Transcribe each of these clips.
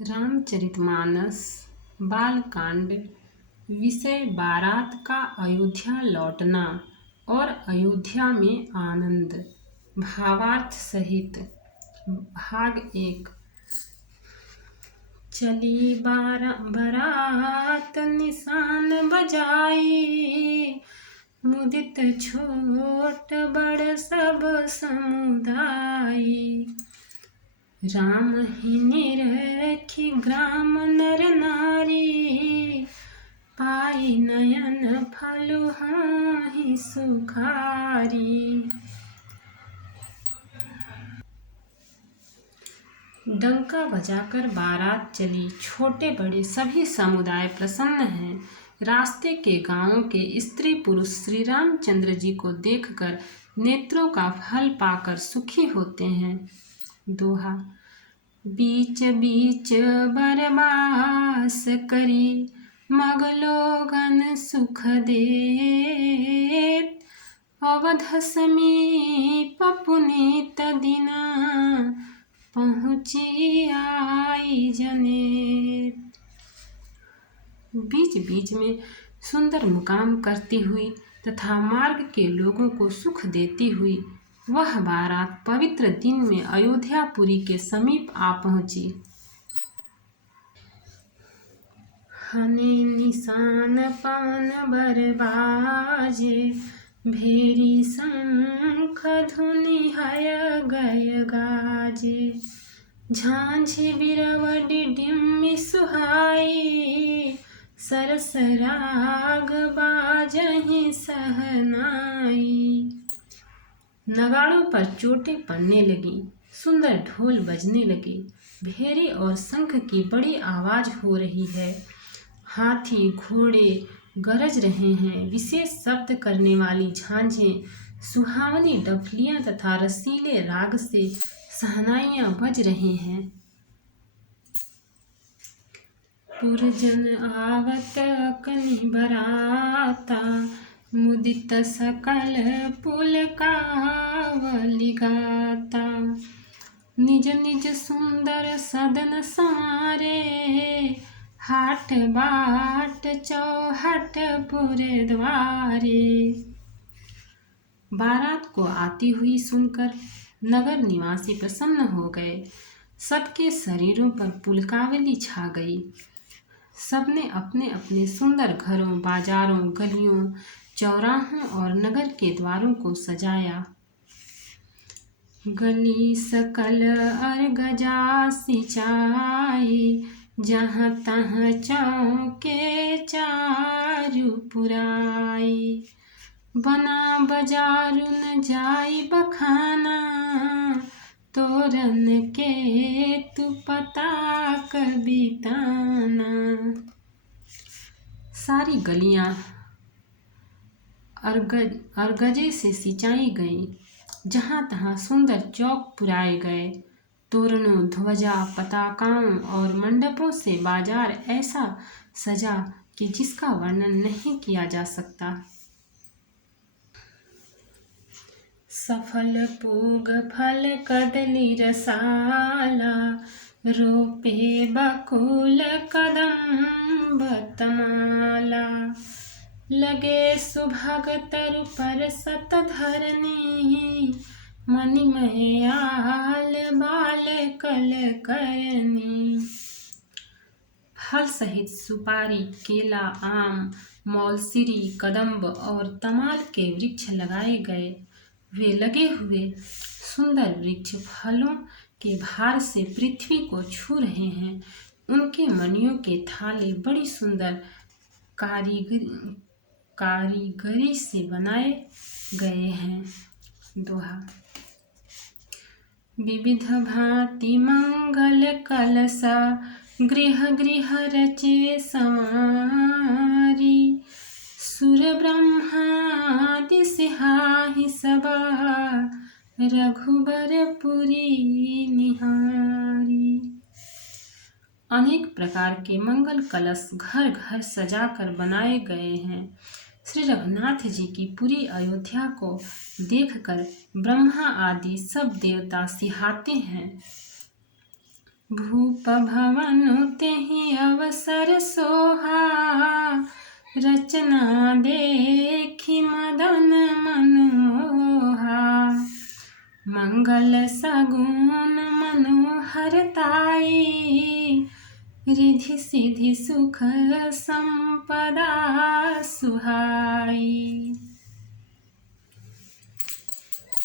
रामचरितमानस बालकांड। विषय बारात का अयोध्या लौटना और अयोध्या में आनंद। भावार्थ सहित। भाग 1। चली बारात निशान बजाई, मुदित छोट बड़ सब समुदाय। राम ही निरखी ग्राम नर नारी, पाई नयन फलु हाहि सुखारी। डंका बजाकर बारात चली, छोटे बड़े सभी समुदाय प्रसन्न हैं। रास्ते के गांवों के स्त्री पुरुष श्री रामचंद्र जी को देखकर नेत्रों का फल पाकर सुखी होते हैं। दोहा। बीच बीच बरबास करी, मग लोगन सुख देत। अवध समीप पुनीत दिना, पहुँची आई जनेत। बीच बीच में सुंदर मुकाम करती हुई तथा मार्ग के लोगों को सुख देती हुई वह बारात पवित्र दिन में अयोध्यापुरी के समीप आ पहुंची। हने निशान पान बरबाजे, भेरी शंख धुनि हय गय गाजे। झांझ बिरव डिडिम्मी सुहाई, सरस राग बाजहि सहनाई। नगाड़ों पर चोटें पड़ने लगीं, सुंदर ढोल बजने लगे, भेरी और शंख की बड़ी आवाज हो रही है। हाथी घोड़े गरज रहे हैं, विशेष शब्द करने वाली झांझें, सुहावनी डफलियां तथा रसीले राग से शहनाइयां बज रहे हैं। पुरजन आवत अकनि बराता, मुदित सकल पुलकावली गाता। निज निज सुंदर सदन संवारे, हाट बाट चौहट पुर द्वारे। बारात को आती हुई सुनकर नगर निवासी प्रसन्न हो गए। सबके शरीरों पर पुलकावली छा गई। सबने अपने अपने सुंदर घरों, बाजारों, गलियों, चौराहों और नगर के द्वारों को सजाया। गली सकल अरगजा सिंचाई, जहाँ तहाँ चौके चारु पुराई। बना बाजारु न जाई बखाना, तोरन के तू पता कबिताना। सारी गलियां अरगजे से सिंचाई गईं, जहाँ तहाँ सुंदर चौक पुराए गए। तोरणों, ध्वजा, पताकाओं और मंडपों से बाजार ऐसा सजा कि जिसका वर्णन नहीं किया जा सकता। सफल पूग फल कदली रसाला, रोपे बकुल कदम्ब तमाला। लगे सुभग तरु पर सत धरनी, मणिमयाल बाल कल करनी। फल सहित सुपारी, केला, आम, मौलसिरी, कदम्ब और तमाल के वृक्ष लगाए गए। वे लगे हुए सुंदर वृक्ष फलों के भार से पृथ्वी को छू रहे हैं। उनके मणियों के थाले बड़ी सुंदर कारीगरी से बनाए गए हैं। दोहा। विविध भांति मंगल कलसा, गृह गृह रचे संवारी। सुर ब्रह्मादि सिहाहि सबा, रघुबरपुरी निहारी। अनेक प्रकार के मंगल कलश घर घर सजाकर बनाए गए हैं। श्री रघुनाथ जी की पूरी अयोध्या को देखकर ब्रह्मा आदि सब देवता सिहाते हैं। भूप भवन तेहि अवसर सोहा, रचना देखी मदन मन मोहा। मंगल सगुन मनोहरताई, रिधि सिधि सुख संपदा सुहाई।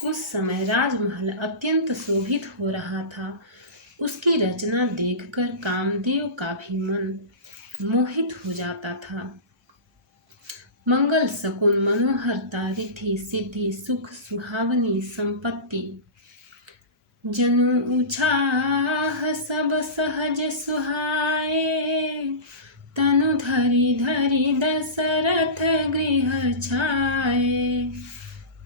उस समय राजमहल अत्यंत शोभित हो रहा था। उसकी रचना देखकर कामदेव का भी मन मोहित हो जाता था। मंगल शकुन मनोहरता, रिधि सिद्धि सुख सुहावनी संपत्ति, जनु उछाह सब सहज सुहाए। तनु धरि धरि दशरथ गृह छाए,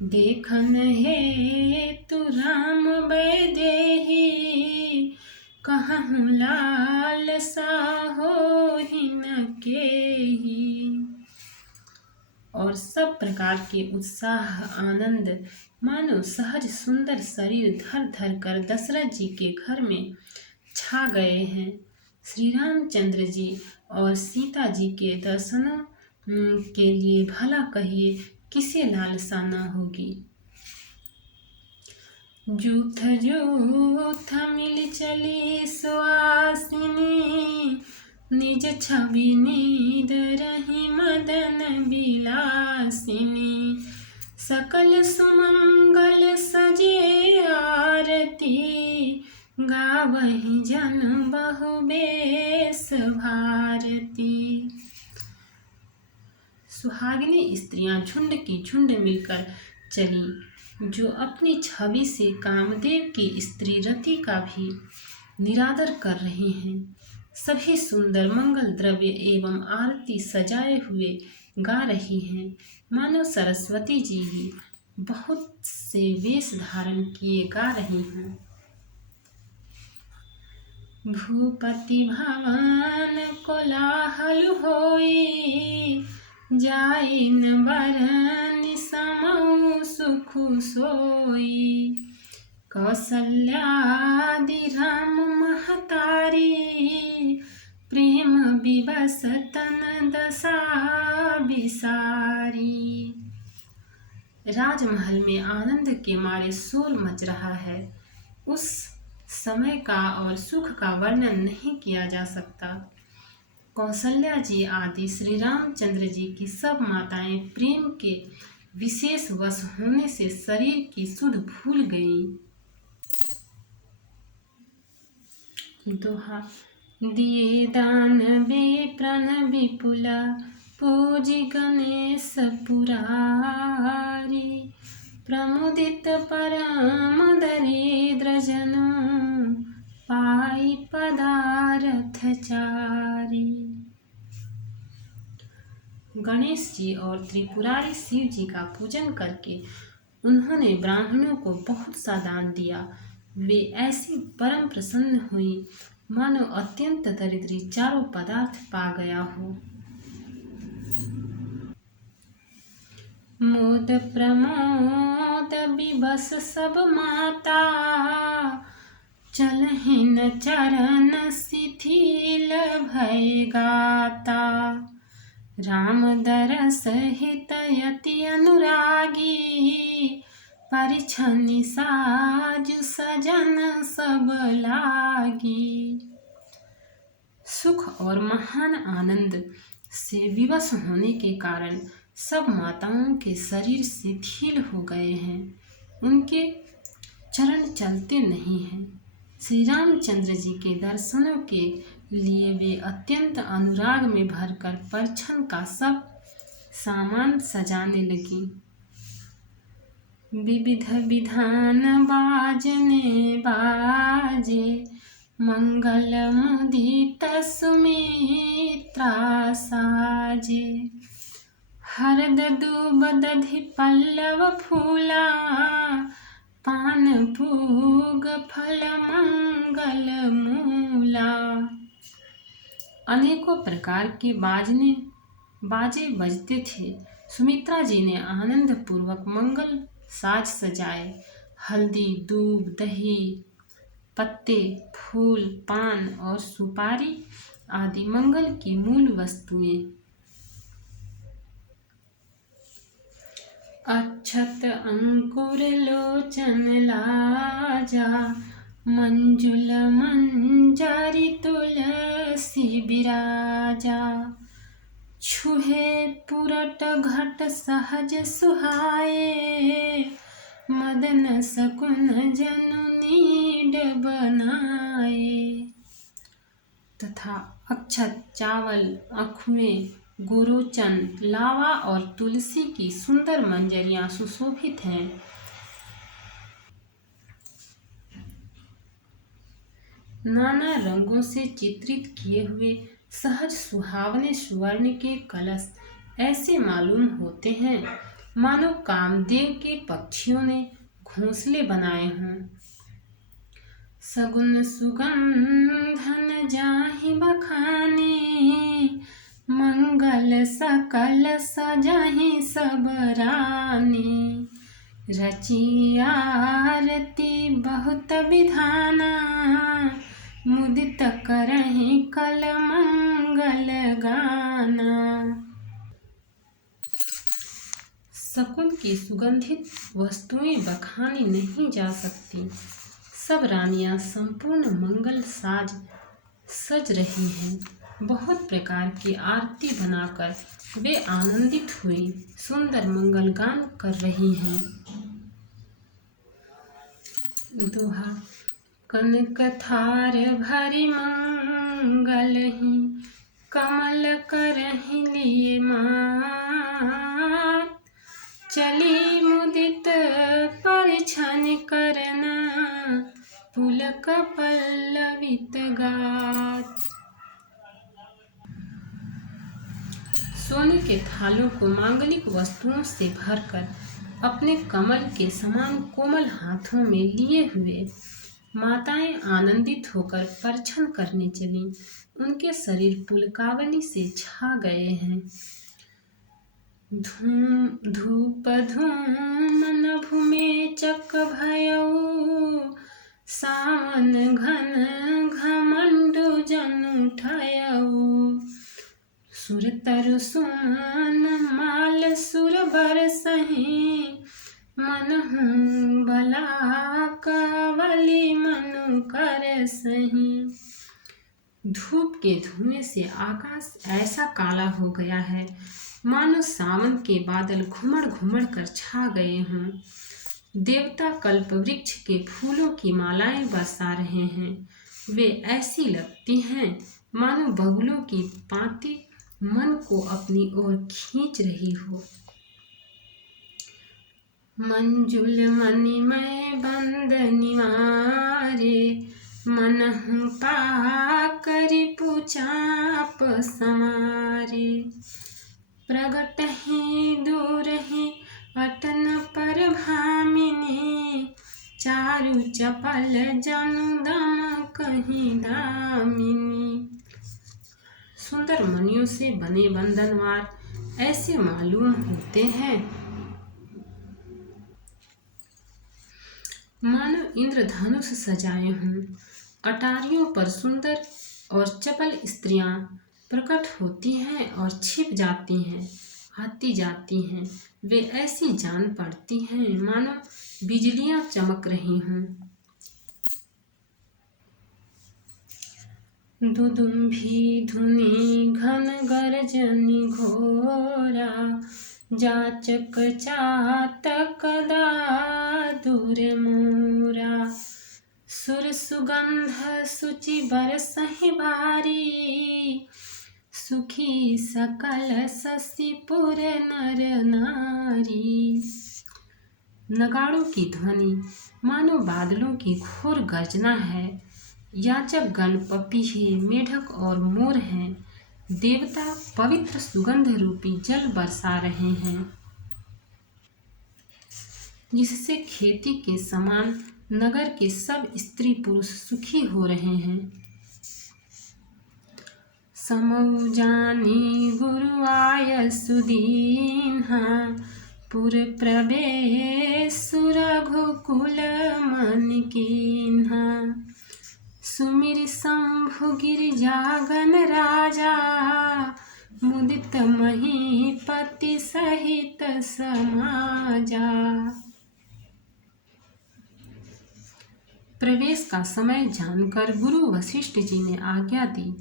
देखन हेतु राम वैदेही, कहूँ लाल साहोहि न केही। और सब प्रकार के उत्साह आनंद मानो सहज सुंदर शरीर धर धर कर दशरथ जी के घर में छा गए हैं। श्री रामचंद्र जी और सीता जी के दर्शनों के लिए भला कहिए किसे लालसा न होगी। जूथ जूथ मिल चली सुहासिनी, निज छवि नीद रही मदन बिलासिनी। सकल सुमंगल सजे आरती, गावहि जन बहु बेस भारती। सुहागिनी स्त्रियां झुंड की झुंड मिलकर चली, जो अपनी छवि से कामदेव की स्त्री रति का भी निरादर कर रही हैं। सभी सुंदर मंगल द्रव्य एवं आरती सजाए हुए गा रही हैं, मानो सरस्वती जी ही बहुत से वेश धारण किए गा रही हैं। भूपति भवन कोलाहल होई, जाइन बरन समौ सुख सोई। कौसल्यादि राम महतारी, प्रेम विवश तन दशा बिसारी। राजमहल में आनंद के मारे शोर मच रहा है। उस समय का और सुख का वर्णन नहीं किया जा सकता। कौशल्या जी आदि श्री रामचंद्र जी की सब माताएं प्रेम के विशेष वश होने से शरीर की सुध भूल गईं। दोहा। दिए दान विप्रण विपुला, पूजी गणेश पुरारी। प्रमुदित परम दरिद्र जनु, पाई पदारथ चारी। गणेश जी और त्रिपुरारी शिव जी का पूजन करके उन्होंने ब्राह्मणों को बहुत सा दान दिया। वे ऐसी परम प्रसन्न हुई मानो अत्यंत दरिद्री चारों पदार्थ पा गया हो। मोद प्रमोद विवश सब माता, चलहिन चरण शिथिल भय गाता। राम दरस हितयति अनुरागी, परिछनि साजु सजन सब लागी। सुख और महान आनंद से विवश होने के कारण सब माताओं के शरीर शिथिल हो गए हैं, उनके चरण चलते नहीं हैं। श्री रामचंद्र जी के दर्शनों के लिए वे अत्यंत अनुराग में भरकर परिछन का सब सामान सजाने लगी। विविध विधान बाजने बाजे, मंगल मुदित सुमित्रा साजे। हरद दूब दधि पल्लव फूला, पान भूग फल मंगल मूला। अनेकों प्रकार के बाजे बजते थे। सुमित्रा जी ने आनंद पूर्वक मंगल साज सजाए। हल्दी दूब दही पत्ते, फूल, पान और सुपारी आदि मंगल की मूल वस्तुएं। अक्षत अंकुर लोचन लाजा, मंजुल मंजरी तुलसी बिराजा। छुहे पुरट घट सहज सुहाए, मदन सकुन जनु नीड बनाए। तथा अक्षत चावल, अखुएं, गुरुचन, लावा और तुलसी की सुंदर मंजरियां सुशोभित हैं। नाना रंगों से चित्रित किए हुए सहज सुहावने स्वर्ण के कलश ऐसे मालूम होते हैं मानो कामदेव के पक्षियों ने घोंसले बनाए हों। सगुन सुगंधन जाहि बखाने, मंगल सकल सजाहि सब रानी। रची आरती बहुत विधाना, मुदित करहि कल मंगल गाना। शकुन की सुगंधित वस्तुएं बखानी नहीं जा सकती। सब रानियां संपूर्ण मंगल साज सज रही हैं। बहुत प्रकार की आरती बनाकर वे आनंदित हुई सुंदर मंगल गान कर रही हैं। दोहा। कनक थार भरी मंगलहि, कमल करहि लिए मात। चली मुदित परिछन करना, पुलक पल्लवित गात। सोने के थालों को मांगलिक वस्तुओं से भरकर अपने कमल के समान कोमल हाथों में लिए हुए माताएं आनंदित होकर परछन करने चलीं। उनके शरीर पुलकावली से छा गए हैं। धूप धूम नभु में चक भयउ, सावन घन घमंडु जनु ठयउ। सुर तरु सुमन माल सुर बरसहि, मनहु भला कावली मनु करसहि। धूप के धुएं से आकाश ऐसा काला हो गया है मानो सावन के बादल घुमड़ घुमड़ कर छा गए हों। देवता कल्प वृक्ष के फूलों की मालाएं बरसा रहे हैं। वे ऐसी लगती हैं मानो बगुलों की पाती मन को अपनी ओर खींच रही हो। मंजुल मणिमय बंद निवारे, मनहु पाकरि पुचाप संवारे। प्रगटहि दूरहि अटन पर भामिनी, चारु चपल जनु दम कहि दामिनी। सुंदर मणियों से बने बंधनवार ऐसे मालूम होते हैं मानो इंद्रधनुष सजाए हों। अटारियों पर सुंदर और चपल स्त्रियां प्रकट होती हैं और छिप जाती हैं, आती जाती हैं। वे ऐसी जान पड़ती हैं मानो बिजलियां चमक रही हों। दुदुम्भी धुनि घन गर्जनि घोरा, जाचक चातक दादुर मोरा। सुर सुगंध सुचि बरसहि बारी, सुखी सकल शशिपुर नर नारी। नगाड़ों की ध्वनि मानो बादलों की घोर गर्जना है। याचक गण पपीहे, मेढक और मोर हैं। देवता पवित्र सुगंध रूपी जल बरसा रहे हैं, जिससे खेती के समान नगर के सब स्त्री पुरुष सुखी हो रहे हैं। समऊ जानी गुरु आय सुदीन्हा, पुर प्रवेश रघुकुल मन कीन्हा। सुमिर शंभु गिरिजागन राजा, मुदित महीपति सहित समाजा। प्रवेश का समय जानकर गुरु वशिष्ठ जी ने आज्ञा दी।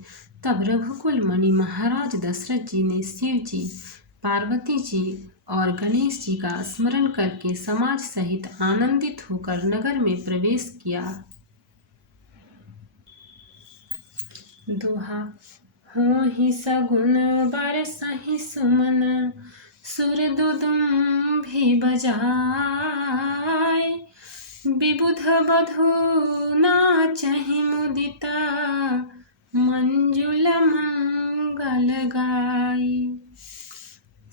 तब रघुकुल मणि महाराज दशरथ जी ने शिव जी, पार्वती जी और गणेश जी का स्मरण करके समाज सहित आनंदित होकर नगर में प्रवेश किया। दोहा। होहि सगुन बरसहि सुमन, सुर दुदुम्भी बजाय। विबुध बधू नाचहि मुदिता, मंजुल मंगल गाय।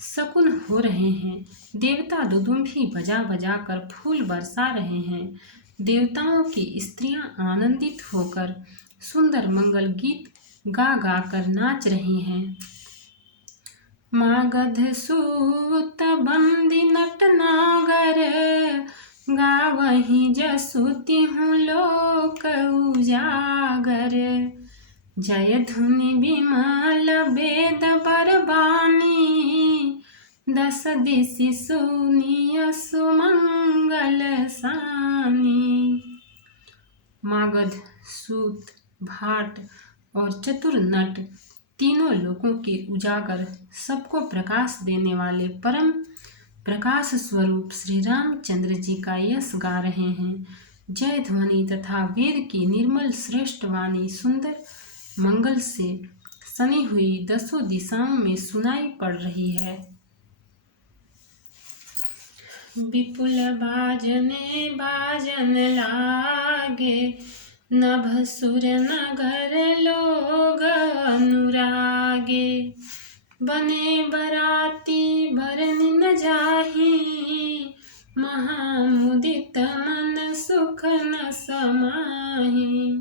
शकुन हो रहे हैं, देवता दुदुम्भी बजा बजा कर फूल बरसा रहे हैं। देवताओं की स्त्रियां आनंदित होकर सुंदर मंगल गीत गा गा कर नाच रही हैं। मागध सूत बंदी नटनागर, गावहीं जसुति हूँ लोक उजागर। जय धुनि विमल वेद बरबानी, दस दिशि सुनिय सुमंगल सानी। मागध, सूत, भाट और चतुर नट तीनों लोगों के उजागर, सबको प्रकाश देने वाले परम प्रकाश स्वरूप श्री रामचंद्र जी का यश गा रहे हैं। जय ध्वनि तथा वेद की निर्मल श्रेष्ठ वाणी सुंदर मंगल से सनी हुई दसों दिशाओं में सुनाई पड़ रही है। विपुल बाजने बाजन लागे, नभ सुर नगर लोग अनुरागे। बने बराती बरन न जाहि, महामुदित मन सुख न समाहि।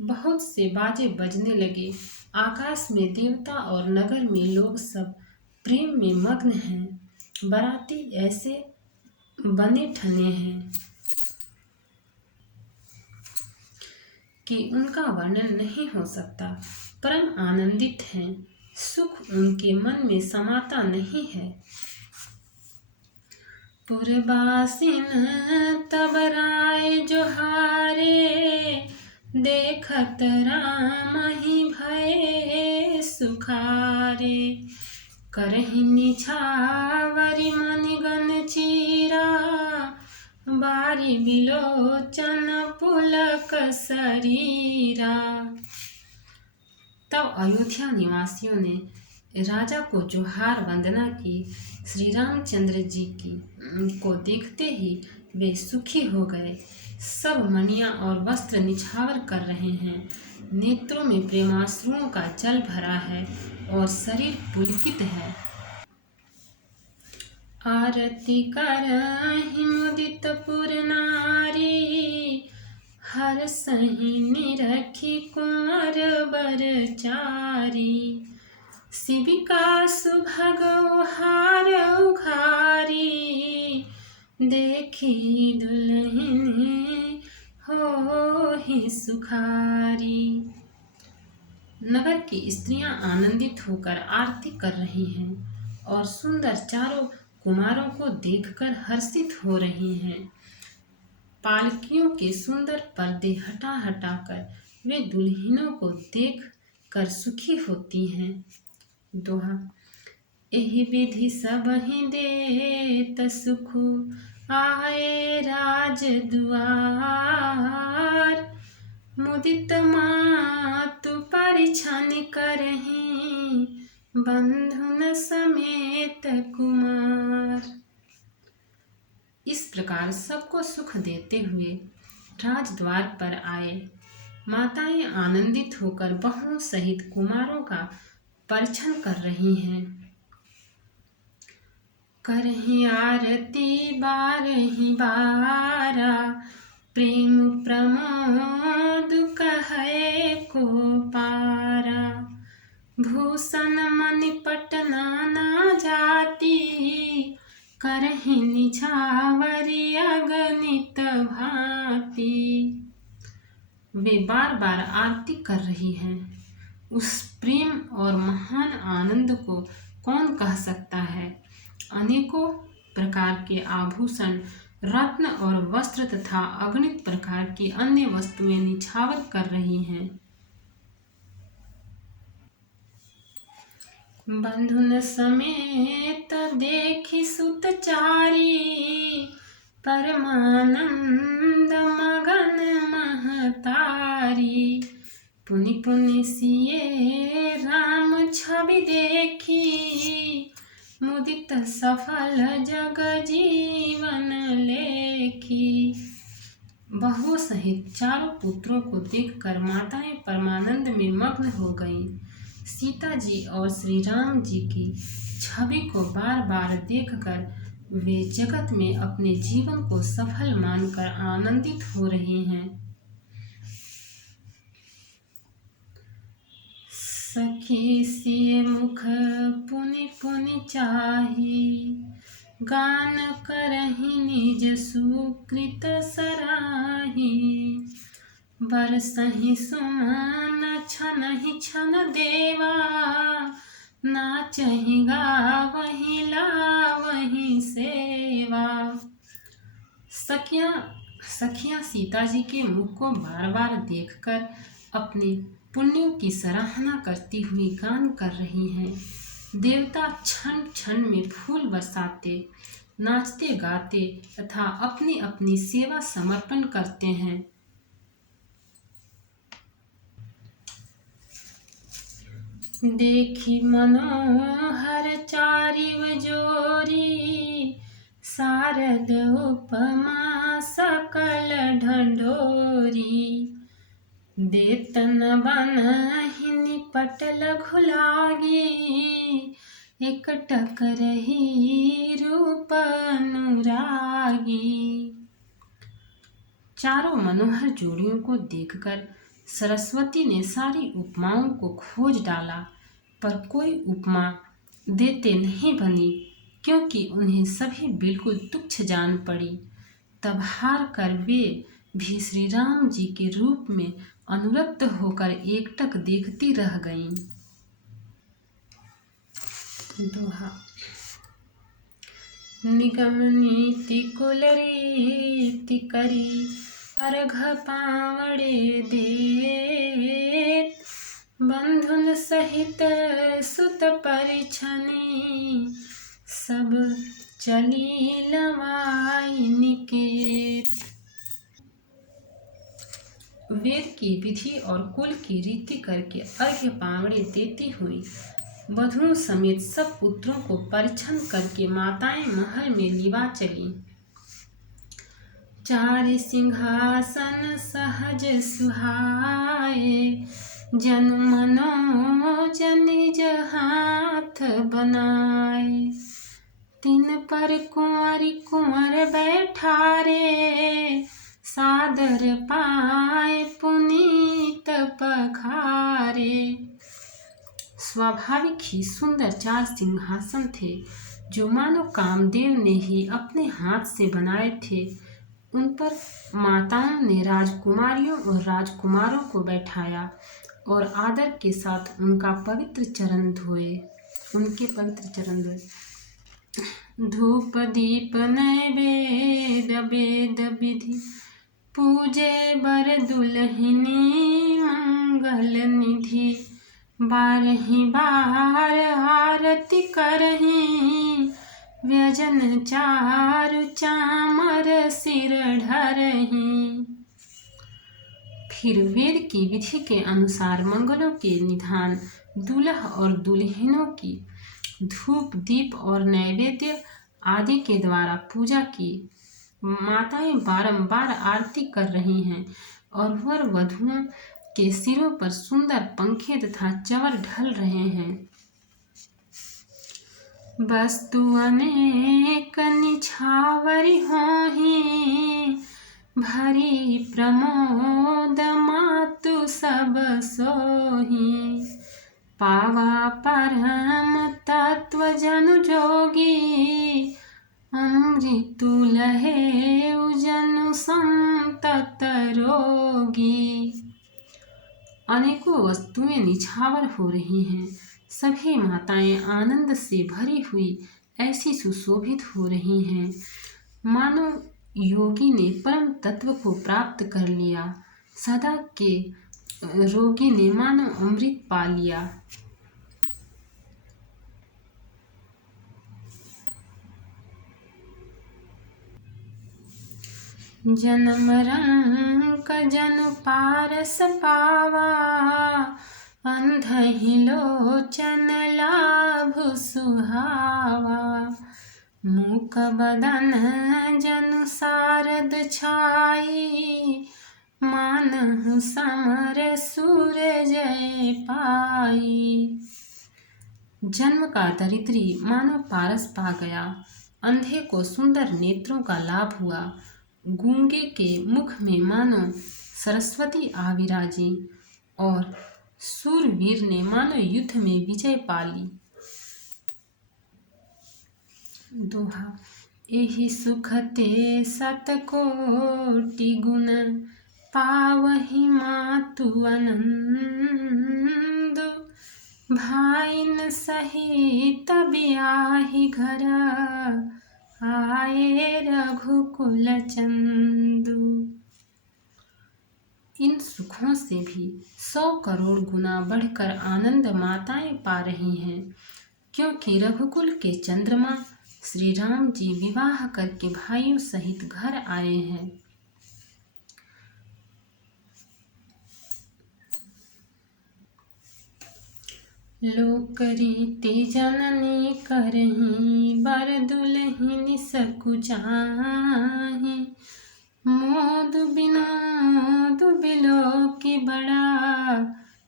बहुत से बाजे बजने लगे। आकाश में देवता और नगर में लोग सब प्रेम में मग्न हैं। बराती ऐसे बने ठने हैं कि उनका वर्णन नहीं हो सकता। परम आनंदित हैं, सुख उनके मन में समाता नहीं है। पुरबासिन तब राय जोहारे, देखत राम ही भये सुखारे। करहि निछावरि मणिगण चीरा, बारी बिलोचन पुलक शरीरा। तब अयोध्या निवासियों ने राजा को जोहार वंदना की। श्री रामचंद्र जी को देखते ही वे सुखी हो गए। सब मणियां और वस्त्र निछावर कर रहे हैं। नेत्रों में प्रेमाश्रुओं का जल भरा है और शरीर पुलकित है। आरती करहि मुदित पुर नारी, हर सही निरखी कुंवर बर चारी। शिविका सुभग हार उघारी, देखी दुल्हन होहि सुखारी। नगर की स्त्रियां आनंदित होकर आरती कर रही हैं और सुंदर चारों कुमारों को देखकर हर्षित हो रही हैं। पालकियों के सुंदर पर्दे हटा हटा कर वे दुल्हनों को देख कर सुखी होती हैं। दोहा। एहि विधि सबहि देत सुख, आए राज दुआर। मुदित मातु परिछन करहि, बंधुन समेत कुमार। इस प्रकार सबको सुख देते हुए राजद्वार पर आए। माताएं आनंदित होकर बहुओं सहित कुमारों का परिछन कर रही हैं। करहि आरती बारहि बारा, प्रेम प्रमोद कहै को पारा। भूषण मणिपट नाना जाति, करहि निछावरि अगणित भांति। वे बार बार आरती कर रही हैं। उस प्रेम और महान आनंद को कौन कह सकता है। अनेकों प्रकार के आभूषण, रत्न और वस्त्र तथा अगणित प्रकार की अन्य वस्तुएं निछावर कर रही हैं। बंधुन समेत देखी सुतचारी, परमानंद मगन महतारी। पुनि पुनि सिए राम छवि देखी, मुदित सफल जग जीवन लेखी। बहुओं सहित चारों पुत्रों को देखकर माताएं परमानंद में मग्न हो गईं। सीता जी और श्री राम जी की छवि को बार बार देखकर वे जगत में अपने जीवन को सफल मानकर आनंदित हो रही हैं। सखी सिए मुख पुनि पुनि चाही, गान करहि निज सुकृत सराही। बरसहि सुमन छनहि छन देवा, नाचहि गावहि लावहि सेवा। सखियां सीता जी के मुख को बार बार देखकर अपने पुण्यों की सराहना करती हुई गान कर रही हैं। देवता क्षण क्षण में फूल बरसाते, नाचते गाते तथा अपनी अपनी सेवा समर्पण करते हैं। देखी मनोहर चारिव जोरी, शारद उपमा सकल ढंढोरी। देतन बनहि निपट लघु लागी, एकटक रही रूप अनुरागी। चारों मनोहर जोड़ियों को देखकर सरस्वती ने सारी उपमाओं को खोज डाला, पर कोई उपमा देते नहीं बनी, क्योंकि उन्हें सभी बिल्कुल तुच्छ जान पड़ी। तब हार कर वे भी श्री राम जी के रूप में अनुरक्त होकर एकटक देखती रह गईं। दोहा। निगम नीति कुल रीति करी, अर्घ पावड़े देत। बंधुन सहित सुत परिछनी, सब चली लवाई निकेत। वेद की विधि और कुल की रीति करके अर्घ्य पावड़े देती हुई वधुओं समेत सब पुत्रों को परिछन करके माताएं महल में लिवा चली। चारि सिंहासन सहज सुहाए, जन मनोज निज हाथ बनाए। तिन पर कुंवरी कुंवर बैठारे, सादर पाए पुनीत पखारे। स्वाभाविक ही सुंदर 4 सिंहासन थे, जो मानो कामदेव ने ही अपने हाथ से बनाए थे। उन पर माताओं ने राजकुमारियों और राजकुमारों को बैठाया और आदर के साथ उनके पवित्र चरण धोए। धूप दीप नैवेद्य वेद विधि, पूजे बर दुलहिनी मंगल निधि। बारही बार आरती करही, व्यजन चारु चामर सिर ढरही। फिर वेद की विधि के अनुसार मंगलों के निधान दूल्हा और दुल्हनों की धूप दीप और नैवेद्य आदि के द्वारा पूजा की। माताएं बारंबार आरती कर रही हैं और वर वधुओं के सिरों पर सुंदर पंखे तथा चंवर ढल रहे हैं। वस्तु अनेक निछावरी होही, भरी प्रमोद मातु सब सोही। पावा परम तत्व जनु जोगी, अमृतु लहे जनु संतत रोगी। अनेकों वस्तुएं निछावर हो रही हैं। सभी माताएं आनंद से भरी हुई ऐसी सुशोभित हो रही हैं, मानो योगी ने परम तत्व को प्राप्त कर लिया। सदा के रोगी ने मानो अमृत पा लिया। जन्म रंक जनु पारस पावा, अंधहि लोचन लाभ सुहावा। मूक बदन जनु सारद छाई, मानहु समर सूर जय पाई। जन्म का दरिद्री मानो पारस पा गया, अंधे को सुंदर नेत्रों का लाभ हुआ, गूंगे के मुख में मानो सरस्वती आ विराजी, और सूरवीर ने मानो युद्ध में विजय पा ली। दोहा। एहि सुख ते सतकोटि गुण, पावहि मातु आनंद। भाइन सहित बियाहि घर, आए रघुकुल चंदु। इन सुखों से भी 100 करोड़ गुना बढ़कर आनंद माताएं पा रही हैं, क्योंकि रघुकुल के चंद्रमा श्री राम जी विवाह करके भाइयों सहित घर आए हैं। लोक रीति जननी करही, बर दुलहिन सकुचाही। मोद विनोद बिलोकी बड़ा,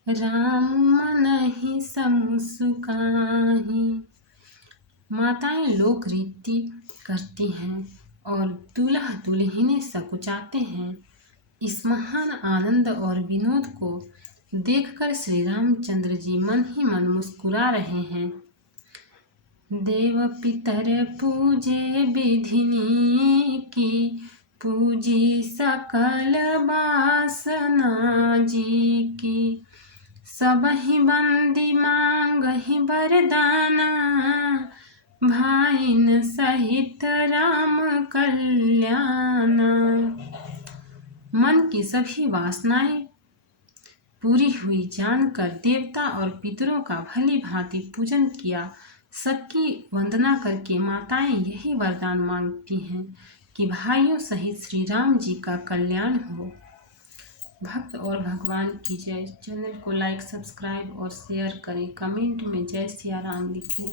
राम मनहि समुसुकाही। माताएं लोक रीति करती हैं और दूल्हा दुल्हनें सकुचाते हैं। इस महान आनंद और विनोद को देखकर श्री रामचंद्र जी मन ही मन मुस्कुरा रहे हैं। देव पितर पूजे विधिनी की, पूजी सकल बासना जी की। सबहि बंदी मांगहि वरदाना, भाइन सहित राम कल्याणा। मन की सभी वासनाएं पूरी हुई जानकर देवता और पितरों का भली भांति पूजन किया। सबकी वंदना करके माताएं यही वरदान मांगती हैं कि भाइयों सहित श्री राम जी का कल्याण हो। भक्त और भगवान की जय। चैनल को लाइक, सब्सक्राइब और शेयर करें। कमेंट में जय सिया राम लिखें।